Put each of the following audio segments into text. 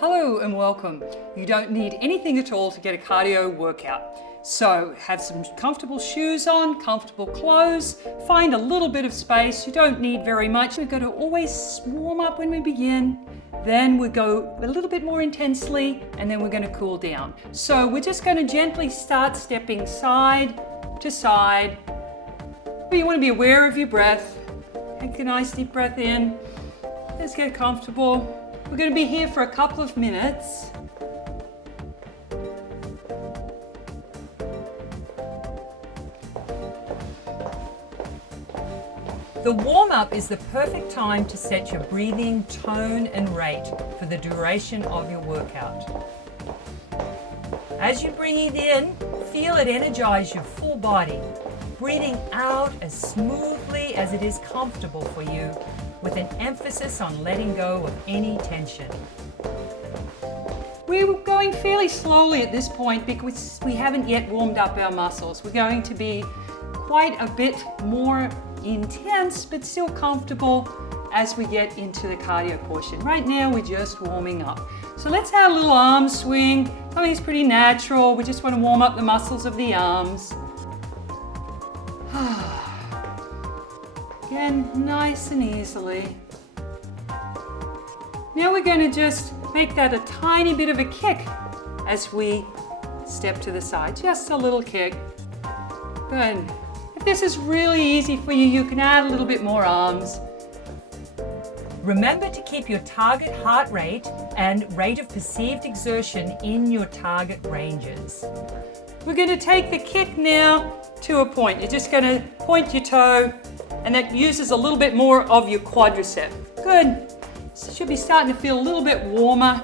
Hello and welcome. You don't need anything at all to get a cardio workout. So have some comfortable shoes on, comfortable clothes, find a little bit of space. You don't need very much. We've got to always warm up when we begin. Then we go a little bit more intensely and then we're going to cool down. So we're just going to gently start stepping side to side. You want to be aware of your breath. Take a nice deep breath in. Let's get comfortable. We're going to be here for a couple of minutes. The warm-up is the perfect time to set your breathing tone and rate for the duration of your workout. As you breathe in, feel it energize your full body. Breathing out as smoothly as it is comfortable for you, with an emphasis on letting go of any tension. We're going fairly slowly at this point because we haven't yet warmed up our muscles. We're going to be quite a bit more intense but still comfortable as we get into the cardio portion. Right now we're just warming up. So let's have a little arm swing. Something's pretty natural. We just want to warm up the muscles of the arms. Again, nice and easily. Now we're going to just make that a tiny bit of a kick as we step to the side. Just a little kick. Good. If this is really easy for you, you can add a little bit more arms. Remember to keep your target heart rate and rate of perceived exertion in your target ranges. We're going to take the kick now to a point. You're just going to point your toe, and that uses a little bit more of your quadricep. Good. So you should be starting to feel a little bit warmer.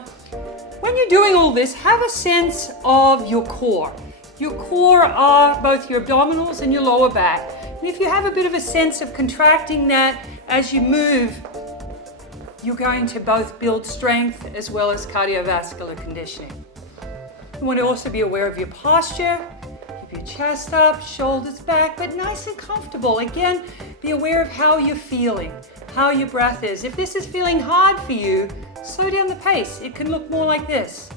When you're doing all this, have a sense of your core. Your core are both your abdominals and your lower back. And if you have a bit of a sense of contracting that as you move, you're going to both build strength as well as cardiovascular conditioning. You want to also be aware of your posture. Keep your chest up, shoulders back, but nice and comfortable. Again, be aware of how you're feeling, how your breath is. If this is feeling hard for you, slow down the pace. It can look more like this.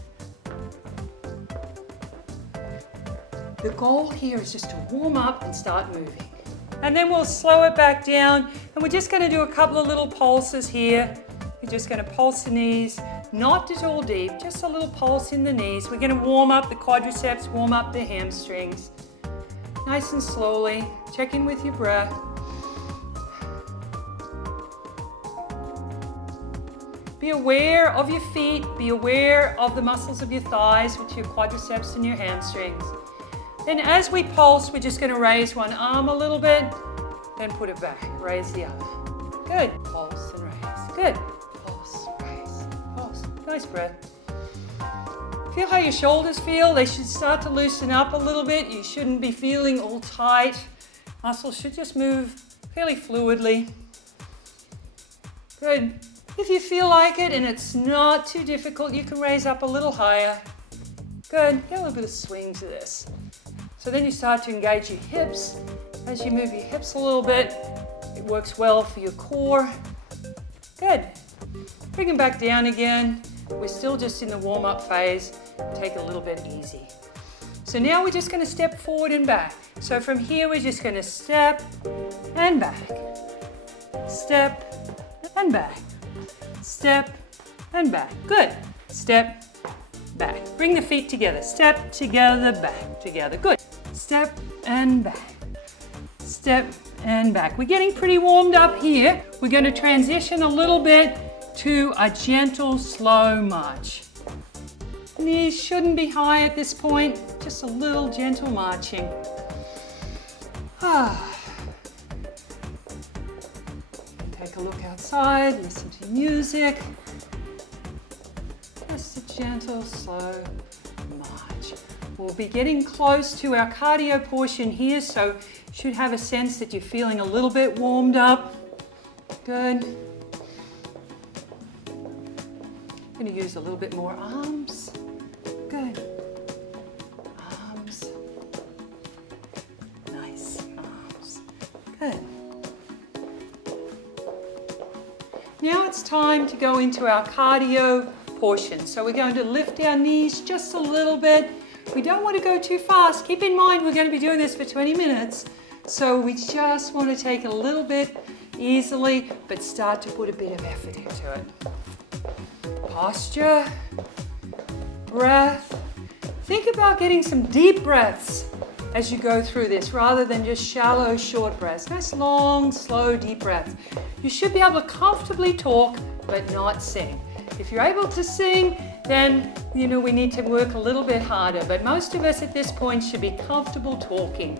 The goal here is just to warm up and start moving. And then we'll slow it back down, and we're just going to do a couple of little pulses here. We're just going to pulse the knees, not at all deep, just a little pulse in the knees. We're going to warm up the quadriceps, warm up the hamstrings. Nice and slowly. Check in with your breath. Be aware of your feet. Be aware of the muscles of your thighs, which are your quadriceps and your hamstrings. Then as we pulse, we're just going to raise one arm a little bit, then put it back. Raise the other. Good. Pulse and raise. Good. Pulse, raise, pulse. Nice breath. Feel how your shoulders feel. They should start to loosen up a little bit. You shouldn't be feeling all tight. Muscles should just move fairly fluidly. Good. If you feel like it and it's not too difficult, you can raise up a little higher. Good. Get a little bit of swing to this. So then you start to engage your hips. As you move your hips a little bit, it works well for your core. Good. Bring them back down again. We're still just in the warm-up phase. Take it a little bit easy. So now we're just going to step forward and back. So from here, we're just going to step and back. Step and back. Step and back. Good. Step, back. Bring the feet together. Step, together, back, together. Good. Step and back. Step and back. We're getting pretty warmed up here. We're going to transition a little bit to a gentle, slow march. Knees shouldn't be high at this point. Just a little gentle marching. Take a look outside, listen to music. Just a gentle, slow march. We'll be getting close to our cardio portion here, so you should have a sense that you're feeling a little bit warmed up. Good. I'm going to use a little bit more arms. Good. Arms. Nice. Arms. Good. Now it's time to go into our cardio portion. So we're going to lift our knees just a little bit. We don't want to go too fast. Keep in mind we're going to be doing this for 20 minutes. So we just want to take a little bit easily, but start to put a bit of effort into it. Posture, breath. Think about getting some deep breaths as you go through this, rather than just shallow, short breaths. Nice, long, slow, deep breaths. You should be able to comfortably talk, but not sing. If you're able to sing, then, we need to work a little bit harder. But most of us at this point should be comfortable talking.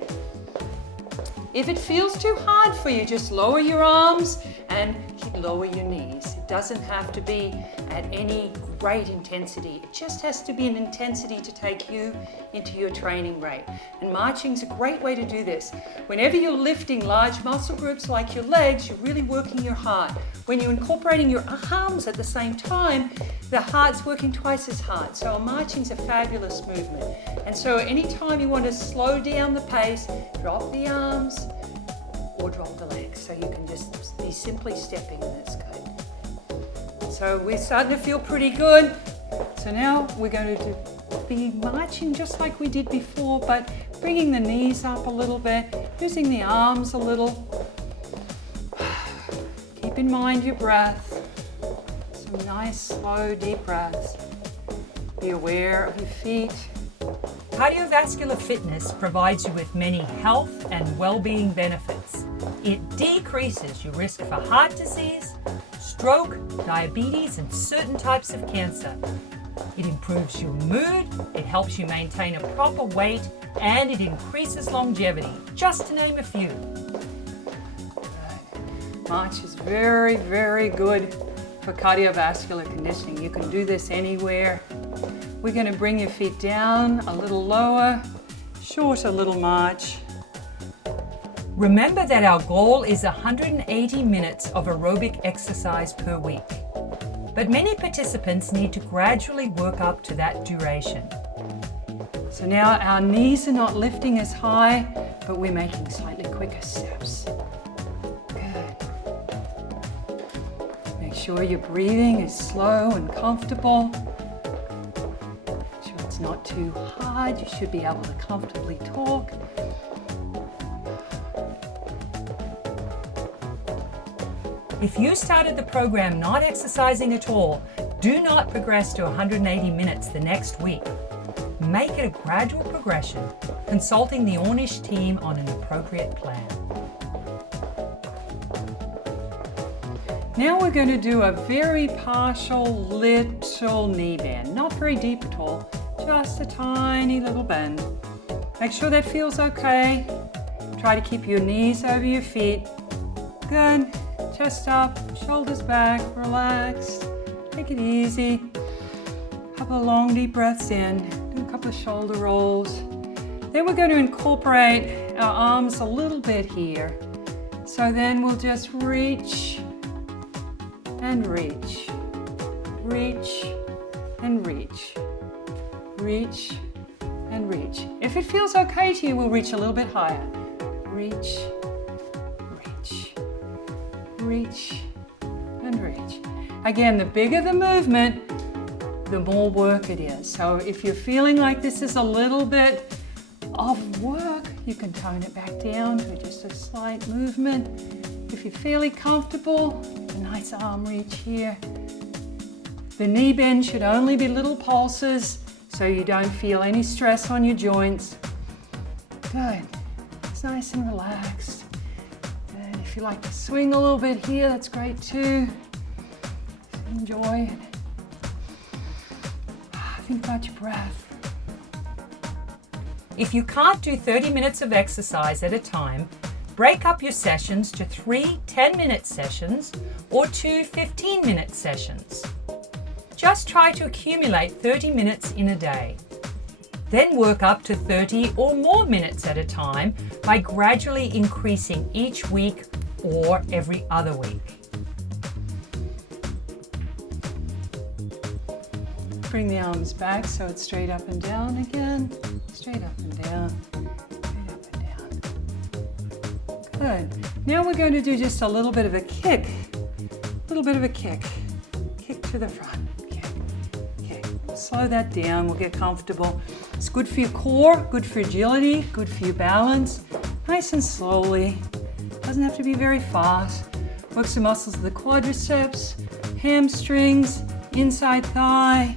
If it feels too hard for you, just lower your arms and lower your knees. It doesn't have to be at any great intensity. It just has to be an intensity to take you into your training rate. And marching is a great way to do this. Whenever you're lifting large muscle groups like your legs, you're really working your heart. When you're incorporating your arms at the same time, the heart's working twice as hard. So marching is a fabulous movement. And so anytime you want to slow down the pace, drop the arms or drop the legs. So you can just be simply stepping, and that's good. So we're starting to feel pretty good. So now we're going to be marching just like we did before, but bringing the knees up a little bit, using the arms a little. Keep in mind your breath. Some nice, slow, deep breaths. Be aware of your feet. Cardiovascular fitness provides you with many health and well-being benefits. It decreases your risk for heart disease, stroke, diabetes, and certain types of cancer. It improves your mood, it helps you maintain a proper weight, and it increases longevity, just to name a few. March is very, very good for cardiovascular conditioning. You can do this anywhere. We're going to bring your feet down a little lower, shorter little march. Remember that our goal is 180 minutes of aerobic exercise per week. But many participants need to gradually work up to that duration. So now our knees are not lifting as high, but we're making slightly quicker steps. Good. Make sure your breathing is slow and comfortable. Make sure it's not too hard. You should be able to comfortably talk. If you started the program not exercising at all, do not progress to 180 minutes the next week. Make it a gradual progression, consulting the Ornish team on an appropriate plan. Now we're going to do a very partial little knee bend. Not very deep at all, just a tiny little bend. Make sure that feels okay. Try to keep your knees over your feet. Good. Chest up, shoulders back, relaxed. Take it easy. A couple of long deep breaths in. Do a couple of shoulder rolls. Then we're going to incorporate our arms a little bit here. So then we'll just reach and reach. Reach and reach. Reach and reach. If it feels okay to you, we'll reach a little bit higher. Reach. Reach and reach. Again, the bigger the movement, the more work it is. So if you're feeling like this is a little bit of work, you can tone it back down to just a slight movement. If you're fairly comfortable, a nice arm reach here. The knee bend should only be little pulses so you don't feel any stress on your joints. Good. It's nice and relaxed. If you like to swing a little bit here, that's great too. Enjoy it. Think about your breath. If you can't do 30 minutes of exercise at a time, break up your sessions to 3 10-minute sessions or 2 15-minute sessions. Just try to accumulate 30 minutes in a day. Then work up to 30 or more minutes at a time by gradually increasing each week or every other week. Bring the arms back so it's straight up and down again. Straight up and down. Straight up and down. Good. Now we're going to do just a little bit of a kick. A little bit of a kick. Kick to the front. Kick. slow that down, we'll get comfortable. It's good for your core, good for agility, good for your balance. Nice and slowly, doesn't have to be very fast. Works the muscles of the quadriceps, hamstrings, inside thigh.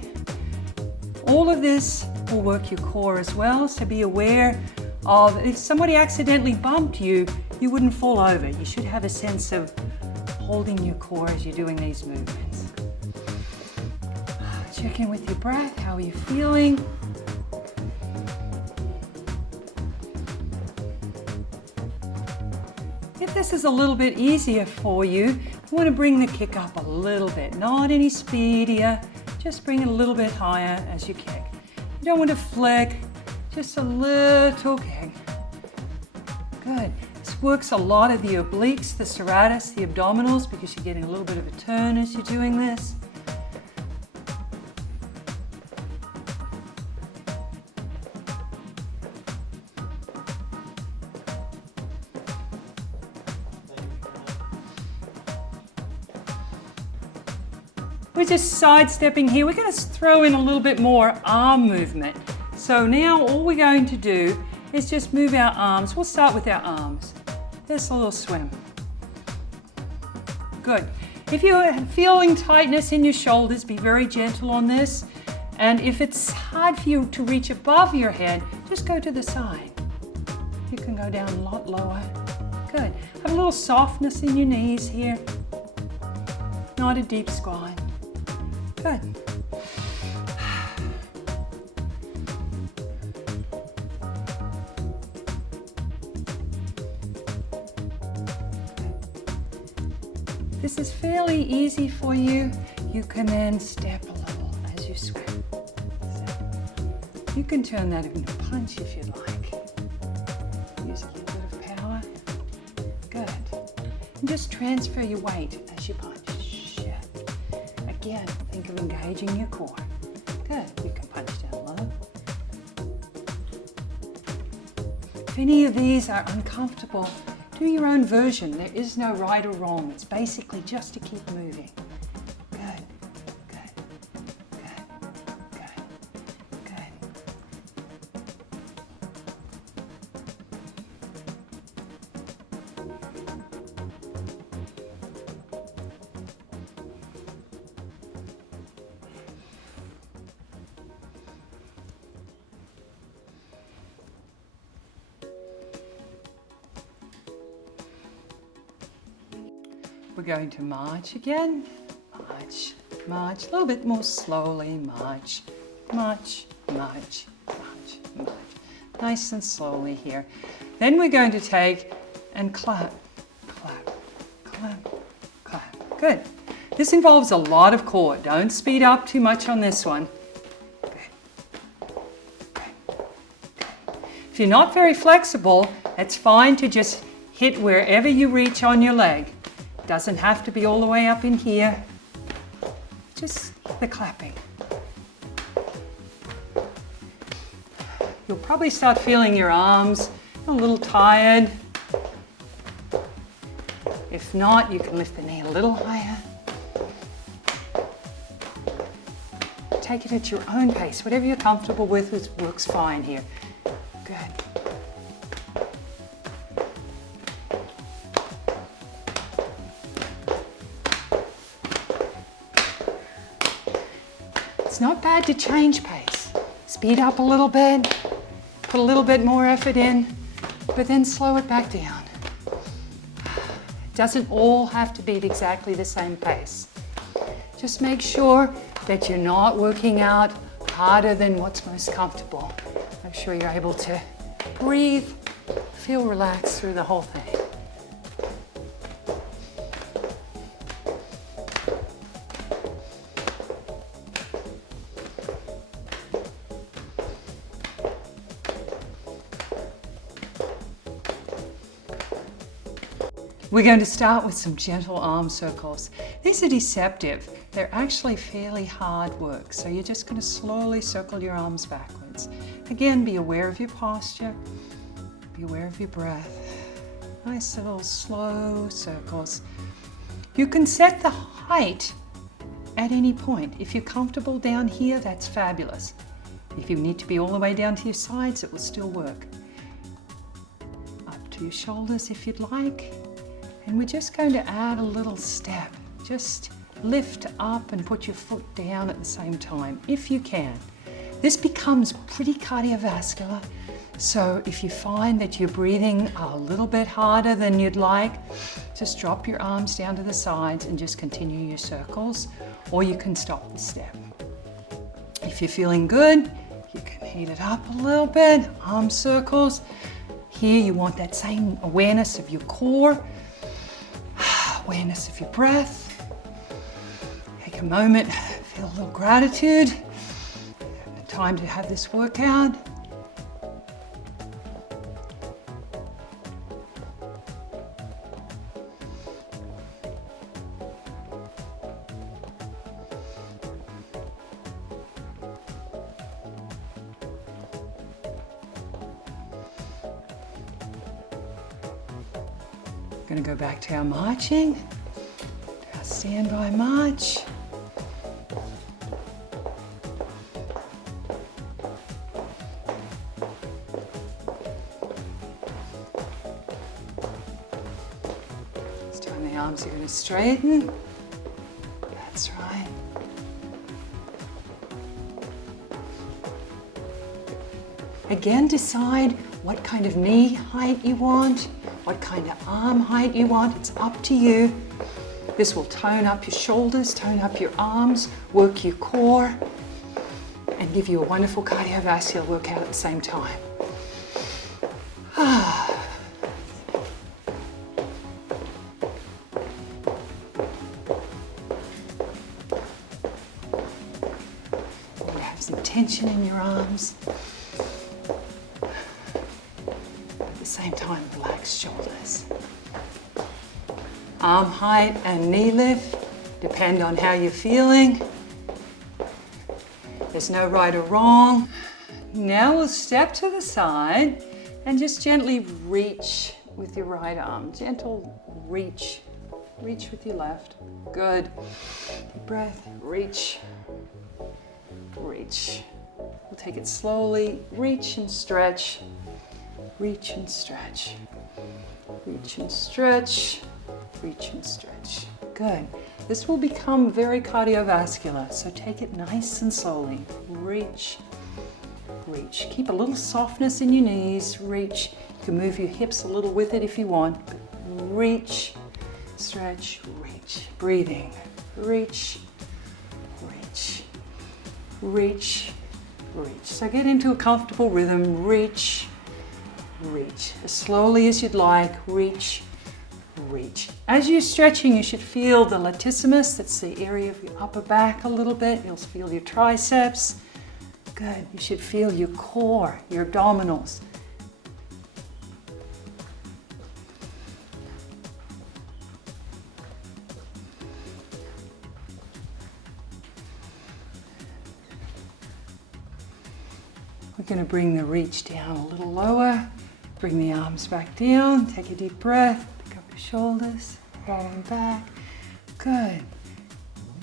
All of this will work your core as well, so be aware of if somebody accidentally bumped you, you wouldn't fall over. You should have a sense of holding your core as you're doing these movements. Check in with your breath. How are you feeling? If this is a little bit easier for you, you want to bring the kick up a little bit. Not any speedier, just bring it a little bit higher as you kick. You don't want to flick, just a little kick. Good. This works a lot of the obliques, the serratus, the abdominals, because you're getting a little bit of a turn as you're doing this. We're just sidestepping here. We're going to throw in a little bit more arm movement. So now all we're going to do is just move our arms. We'll start with our arms. Just a little swim. Good. If you're feeling tightness in your shoulders, be very gentle on this. And if it's hard for you to reach above your head, just go to the side. You can go down a lot lower. Good. Have a little softness in your knees here. Not a deep squat. Good. This is fairly easy for you. You can then step a little as you swim. You can turn that into a punch if you'd like. Use a little bit of power. Good. And just transfer your weight as you punch. Again, think of engaging your core. Good. You can punch down low. If any of these are uncomfortable, do your own version. There is no right or wrong. It's basically just to keep moving. Good. Good. Good. Good. Good. We're going to march again. March, march, a little bit more slowly. March, march, march, march, march. Nice and slowly here. Then we're going to take and clap, clap, clap, clap. Good. This involves a lot of core. Don't speed up too much on this one. Good. Good. Good. If you're not very flexible, it's fine to just hit wherever you reach on your leg. Doesn't have to be all the way up in here. Just the clapping. You'll probably start feeling your arms a little tired. If not, you can lift the knee a little higher. Take it at your own pace. Whatever you're comfortable with works fine here. Good. It's not bad to change pace. Speed up a little bit, put a little bit more effort in, but then slow it back down. It doesn't all have to be at exactly the same pace. Just make sure that you're not working out harder than what's most comfortable. Make sure you're able to breathe, feel relaxed through the whole thing. We're going to start with some gentle arm circles. These are deceptive. They're actually fairly hard work. So you're just going to slowly circle your arms backwards. Again, be aware of your posture. Be aware of your breath. Nice little slow circles. You can set the height at any point. If you're comfortable down here, that's fabulous. If you need to be all the way down to your sides, it will still work. Up to your shoulders if you'd like. And we're just going to add a little step. Just lift up and put your foot down at the same time, if you can. This becomes pretty cardiovascular. So if you find that you're breathing a little bit harder than you'd like, just drop your arms down to the sides and just continue your circles, or you can stop the step. If you're feeling good, you can heat it up a little bit, arm circles. Here you want that same awareness of your core, awareness of your breath. Take a moment, feel a little gratitude. Time to have this workout. Going to go back to our marching, to our standby march. Just doing the arms, you're going to straighten. That's right. Again, decide what kind of knee height you want, what kind of arm height you want. It's up to you. This will tone up your shoulders, tone up your arms, work your core, and give you a wonderful cardiovascular workout at the same time. You have some tension in your arms. At the same time, relax shoulders. Arm height and knee lift depend on how you're feeling. There's no right or wrong. Now we'll step to the side and just gently reach with your right arm. Gentle reach. Reach with your left. Good. Deep breath. Reach. Reach. We'll take it slowly. Reach and stretch. Reach and stretch. Reach and stretch. Reach and stretch. Good. This will become very cardiovascular, so take it nice and slowly. Reach, reach. Keep a little softness in your knees. Reach. You can move your hips a little with it if you want. Reach, stretch, reach. Breathing. Reach, reach, reach, reach. So get into a comfortable rhythm. Reach, reach. As slowly as you'd like. Reach, reach. As you're stretching, you should feel the latissimus. That's the area of your upper back a little bit. You'll feel your triceps. Good. You should feel your core, your abdominals. We're going to bring the reach down a little lower. Bring the arms back down. Take a deep breath. Shoulders, rolling back. Good.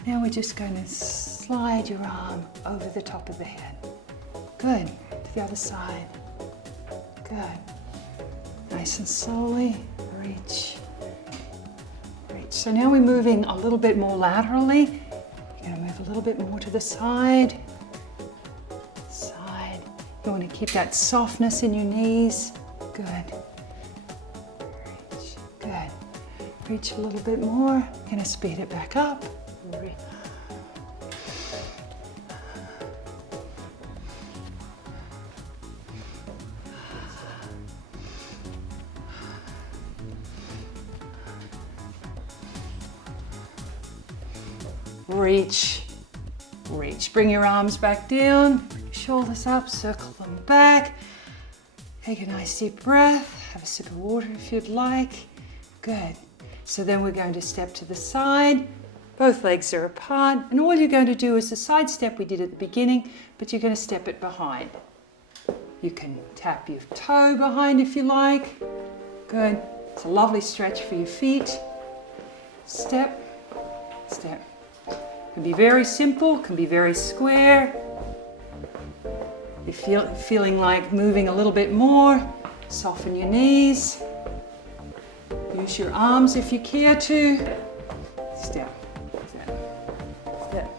Now we're just going to slide your arm over the top of the head. Good. To the other side. Good. Nice and slowly. Reach. Reach. So now we're moving a little bit more laterally. You're going to move a little bit more to the side. Side. You want to keep that softness in your knees. Good. Good. Reach a little bit more. Gonna speed it back up. Reach, reach. Bring your arms back down. Bring your shoulders up. Circle them back. Take a nice deep breath. Have a sip of water if you'd like. Good. So then we're going to step to the side. Both legs are apart. And all you're going to do is the side step we did at the beginning, but you're going to step it behind. You can tap your toe behind if you like. Good. It's a lovely stretch for your feet. Step, step. Can be very simple, can be very square. If you're feeling like moving a little bit more, soften your knees. Use your arms if you care to. Step, step, step,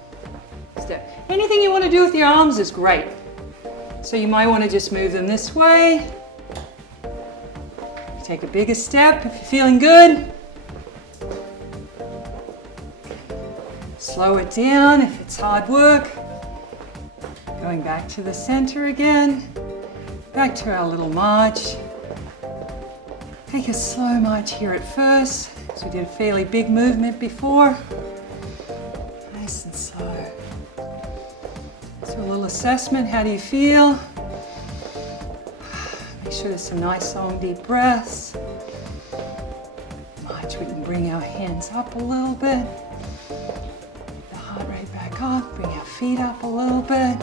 step. Anything you want to do with your arms is great. So you might want to just move them this way. Take a bigger step if you're feeling good. Slow it down if it's hard work. Going back to the center again. Back to our little march. Take a slow march here at first, because we did a fairly big movement before. Nice and slow. So a little assessment, how do you feel? Make sure there's some nice long deep breaths. March, we can bring our hands up a little bit. The heart rate back up, bring our feet up a little bit.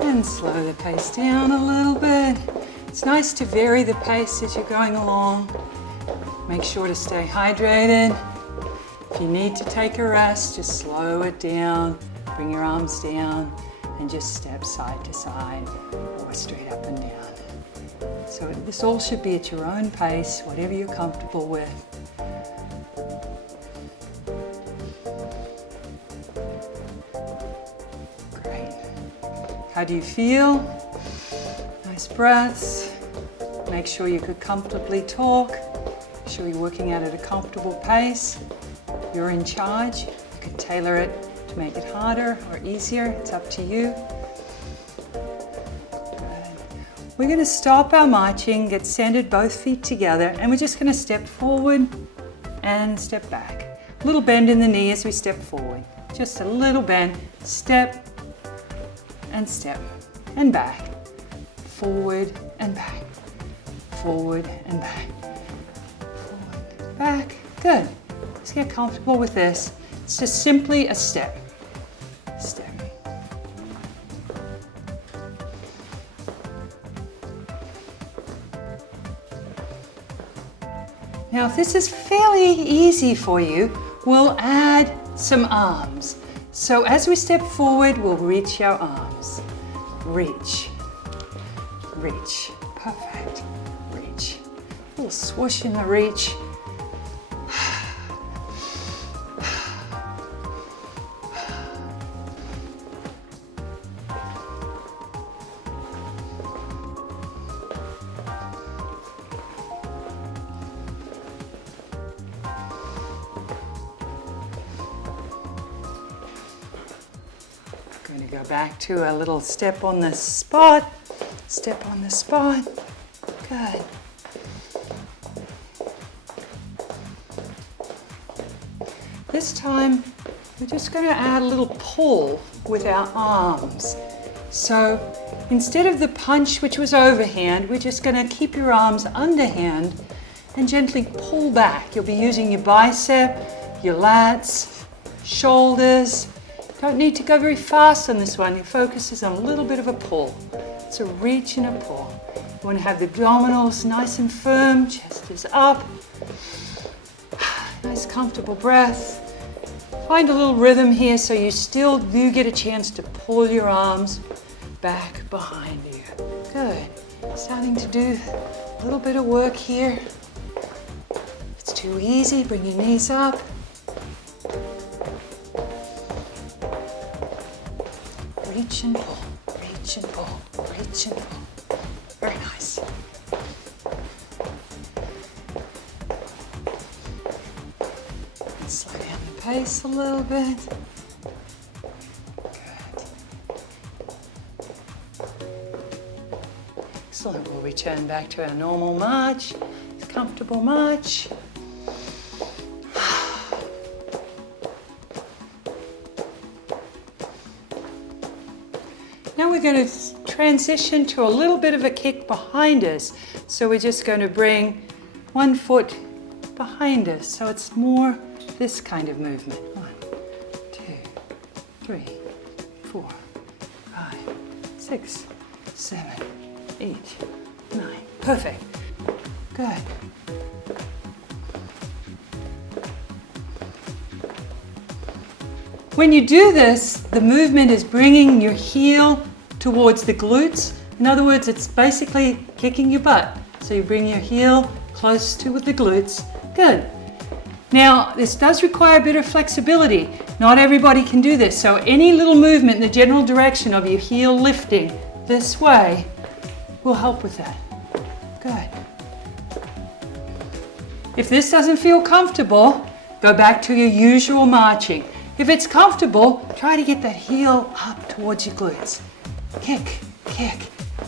And slow the pace down a little bit. It's nice to vary the pace as you're going along. Make sure to stay hydrated. If you need to take a rest, just slow it down. Bring your arms down and just step side to side or straight up and down. So this all should be at your own pace, whatever you're comfortable with. How do you feel? Nice breaths. Make sure you could comfortably talk. Make sure you're working out at a comfortable pace. You're in charge. You can tailor it to make it harder or easier. It's up to you. Good. We're going to stop our marching, get centered, both feet together, and we're just going to step forward and step back. A little bend in the knee as we step forward. Just a little bend. Step and step and back, forward and back, forward and back, forward, back. Good. Let's get comfortable with this. It's just simply a step. Step. Now, if this is fairly easy for you, we'll add some arms. So as we step forward, we'll reach our arms. Reach, reach, perfect, reach. A little swoosh in the reach. Going to go back to a little step on the spot. Step on the spot. Good. This time, we're just going to add a little pull with our arms. So instead of the punch, which was overhand, we're just going to keep your arms underhand and gently pull back. You'll be using your bicep, your lats, shoulders. Don't need to go very fast on this one. Your focus is on a little bit of a pull. It's a reach and a pull. You want to have the abdominals nice and firm, chest is up. Nice comfortable breath. Find a little rhythm here so you still do get a chance to pull your arms back behind you. Good. Starting to do a little bit of work here. If it's too easy, bring your knees up. Reach and pull, reach and pull, reach and pull. Very nice. And slow down the pace a little bit. Good. Excellent. We'll return back to our normal march, comfortable march. Now we're going to transition to a little bit of a kick behind us. So we're just going to bring one foot behind us. So it's more this kind of movement. 1, 2, 3, 4, 5, 6, 7, 8, 9. Perfect. Good. When you do this, the movement is bringing your heel towards the glutes. In other words, it's basically kicking your butt. So you bring your heel close to the glutes. Good. Now, this does require a bit of flexibility. Not everybody can do this. So any little movement in the general direction of your heel lifting this way will help with that. Good. If this doesn't feel comfortable, go back to your usual marching. If it's comfortable, try to get that heel up towards your glutes. Kick, kick,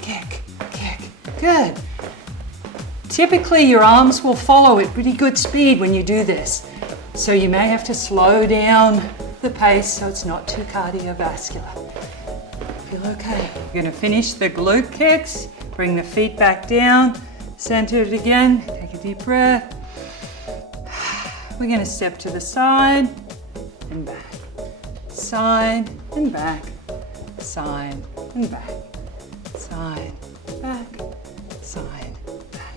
kick, kick. Good. Typically, your arms will follow at pretty good speed when you do this. So you may have to slow down the pace so it's not too cardiovascular. Feel okay. You're going to finish the glute kicks. Bring the feet back down. Center it again. Take a deep breath. We're going to step to the side and back. Side and back. Side and back. Side, back, side, back.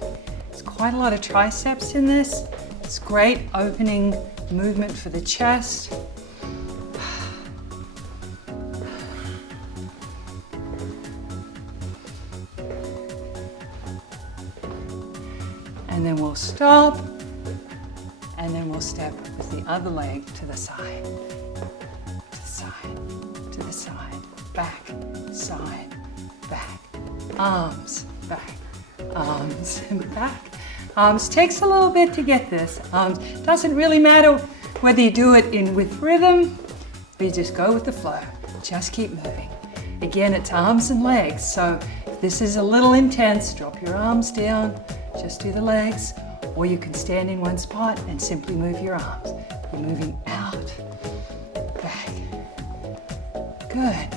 There's quite a lot of triceps in this. It's great opening movement for the chest. And then we'll stop, and then we'll step with the other leg to the side, to the side, to the side, back, side, back, arms, back, arms, and back. Arms takes a little bit to get this. Arms, doesn't really matter whether you do it with rhythm, or you just go with the flow. Just keep moving. Again, it's arms and legs, so if this is a little intense, drop your arms down, just do the legs, or you can stand in one spot and simply move your arms. You're moving out, back. Good.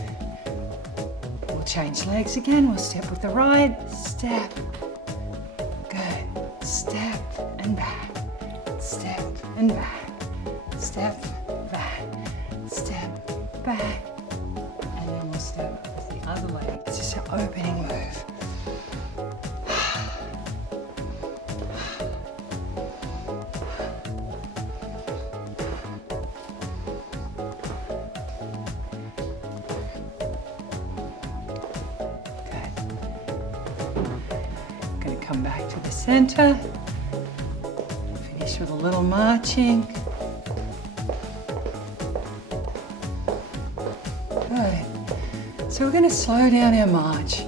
We'll change legs again. We'll step with the right, step. Good. Step and back. Step and back. Step back. Step back. And then we'll step with the other leg. It's just an opening move. Come back to the center. Finish with a little marching. Good. So we're going to slow down our march.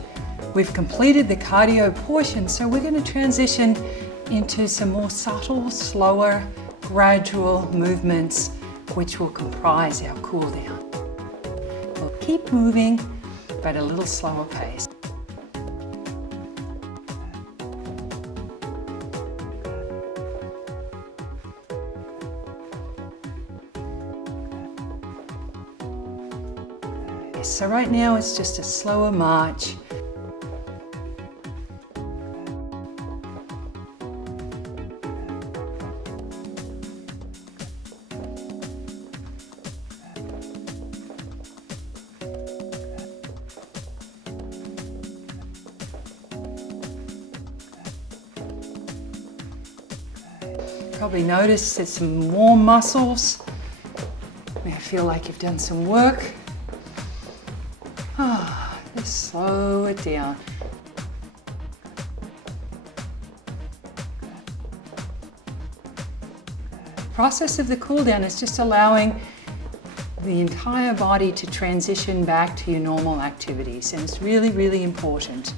We've completed the cardio portion, so we're going to transition into some more subtle, slower, gradual movements, which will comprise our cool down. We'll keep moving, but a little slower pace. So right now it's just a slower march. Probably notice there's some warm muscles. You may feel like you've done some work. Just slow it down. The process of the cool down is just allowing the entire body to transition back to your normal activities, and it's really, really important.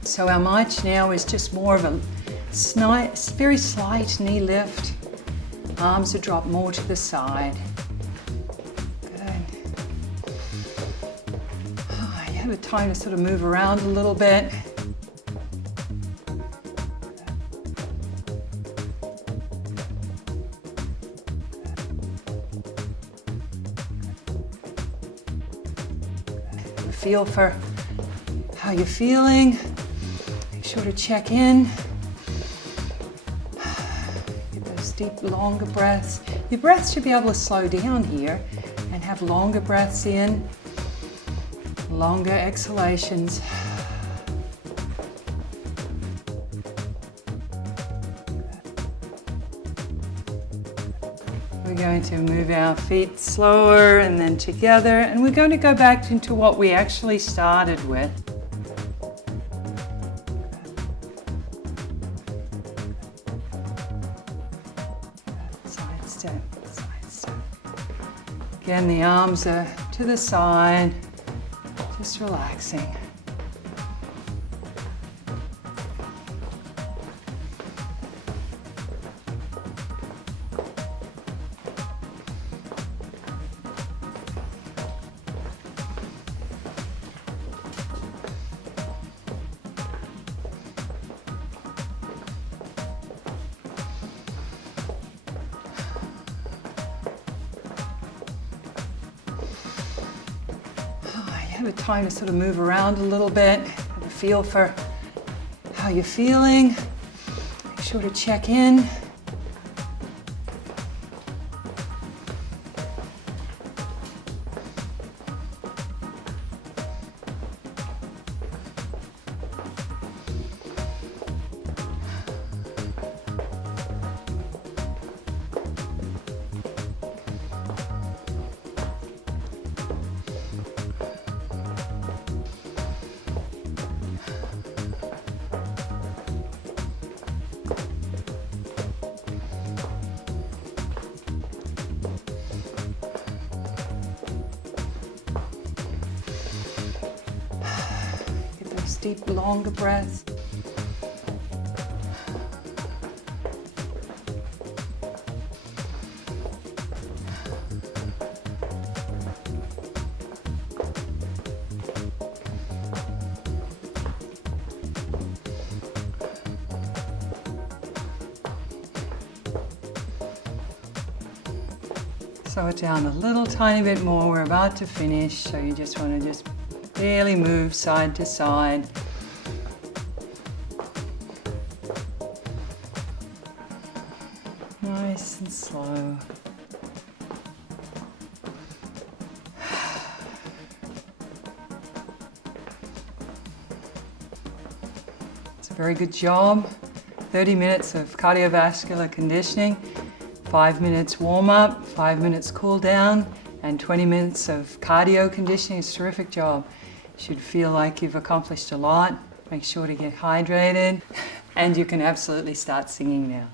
So our march now is just more of a very slight knee lift. Arms are dropped more to the side. Good. You have a time to sort of move around a little bit. Feel for how you're feeling. Make sure to check in. those deep, longer breaths. Your breath should be able to slow down here and have longer breaths in, longer exhalations. We're going to move our feet slower and then together, and we're going to go back into what we actually started with. Side step, side step. Again, the arms are to the side, just relaxing. Have a time to sort of move around a little bit, have a feel for how you're feeling. Make sure to check in. Deep, longer breaths. Slow it down a little tiny bit more. We're about to finish, so you just want to just barely move side to side. Nice and slow. It's a very good job. 30 minutes of cardiovascular conditioning, 5 minutes warm up, 5 minutes cool down, and 20 minutes of cardio conditioning. It's a terrific job. You should feel like you've accomplished a lot. Make sure to get hydrated, and you can absolutely start singing now.